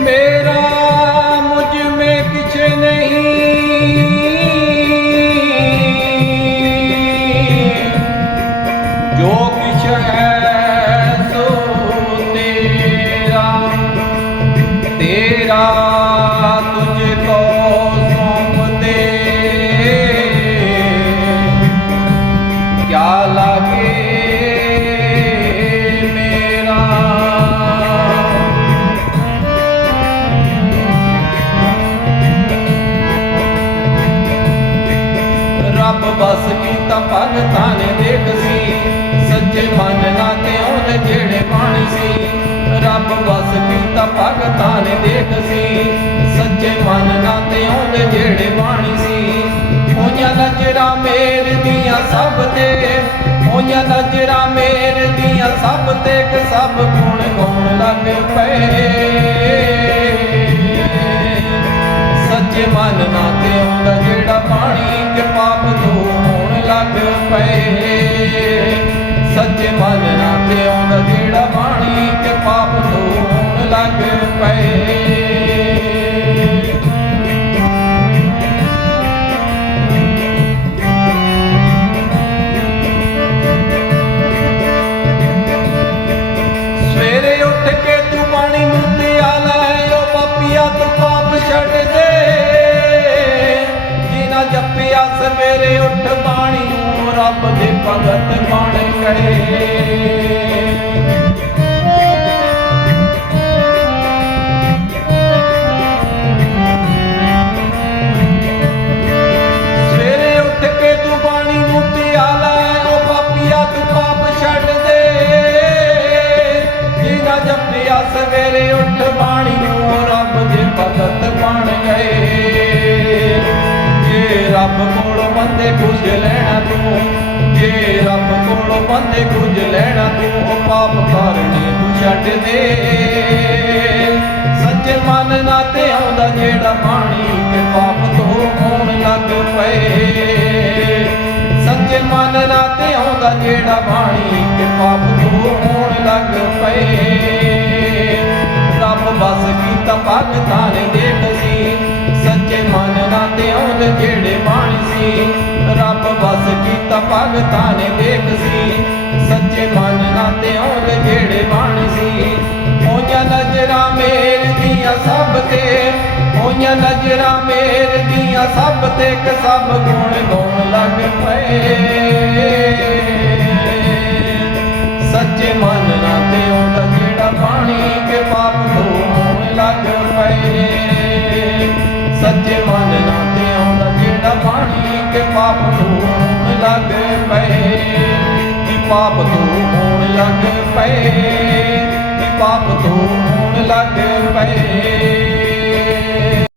मेरा मुझ में कुछ नहीं ਬਸ ਕੀਤਾ ਭਗਤਾਂ ਨੇ ਦੇਖ ਸੀ। ਸੱਚੇ ਮਨ ਨਾਲ ਤੇ ਉਹਦੇ ਜਿਹੜੇ ਬਾਣੀ ਸੀ। ਰੱਬ ਬਸ ਕੀਤਾ ਭਗਤਾਂ ਨੇ ਦੇਖ ਸੀ। ਸੱਚੇ ਮਨ ਨਾਲ ਤੇ ਉਹਦੇ ਜਿਹੜੇ ਬਾਣੀ ਸੀ। ਹੋਈਆਂ ਨਜ਼ਰਾਂ ਮੇਰ ਦੀਆਂ ਸਭ ਤੇ ਹੋਈਆਂ ਨਜ਼ਰਾਂ ਮੇਰ ਦੀਆਂ ਸਭ ਤੇ ਕਿ ਸਭ ਗੁਣ ਗਾਉਣ ਲੱਗ ਪਏ। ਪਏ ਸੱਚੇ ਮਨ ਨਾ ਤੇ ਆਉਂਦਾ ਜਿਹੜਾ ਪਾਣੀ ਕੇ ਪਾਪ ਤੋਂ ਲੱਗ ਪਏ ਨੂੰ ਰੱਬ ਦੇ ਭਗਤ ਬਣ ਗਏ ਸਵੇਰੇ ਉੱਠ ਕੇ ਬੰਦੇ ਕੁਝ ਲੈਣਾ ਤੂੰ। ਜੇ ਰੱਬ ਕੋਲੋਂ ਬੰਦੇ ਕੁਝ ਲੈਣਾ ਤੂੰ, ਉਹ ਪਾਪ ਕਰਨੇ ਤੂੰ ਛੱਡ ਦੇ। ਸੱਚੇ ਮਨ ਨਾਲ ਤੇ ਆਉਂਦਾ ਜਿਹੜਾ ਪਾਣੀ ਤੇ ਪਾਪ ਤੋਂ ਹੋਣ ਲੱਗ ਪਏ। ਸੱਚੇ ਮਨ ਨਾਲ ਤੇ ਆਉਂਦਾ ਜਿਹੜਾ ਪਾਣੀ ਤੇ ਪਾਪ ਤੋਂ ਹੋਣ ਲੱਗ ਪਏ। ਰੱਬ ਬਸ ਕੀਤਾ ਭਗਤਾਂ ਨੇ ਜਿਹੜੇ ਬਾਣੀ ਸੀ? ਰੱਬ ਬਸ ਕੀਤਾ ਭਗਤਾਂ ਨੇ ਦੇਖ ਸੀ। ਸੱਚੇ ਮਨ ਨਾਲ ਤੇ ਆਉਂਦੇ ਜਿਹੜੇ ਬਾਣੀ ਸੀ? ਹੋਈਆਂ ਨਜ਼ਰਾਂ ਮੇਰ ਦੀਆਂ ਸਭ ਤੇ ਹੋਈਆਂ ਨਜ਼ਰਾਂ ਮੇਰ ਦੀਆਂ ਸਭ ਤੇ ਕਿ ਸਭ ਗੁਣ ਗਾਉਣ ਲੱਗ ਪਏ। ਸੱਚੇ ਮਨ ਨਾਲ ਤੇ ਆਉਂਦਾ ਜਿਹੜਾ ਪਾਣੀ ਕੇ ਪਾਪ ਤੋਂ ਲੱਗ ਪਏ। ਪਾਪ ਤੋਂ ਹੋਣ ਲੱਗ ਪਏ। ਕਿ ਪਾਪ ਤੋਂ ਹੋਣ ਲੱਗ ਪਏ। ਕਿ ਪਾਪ ਤੋਂ ਹੋਣ ਲੱਗ ਪਏ।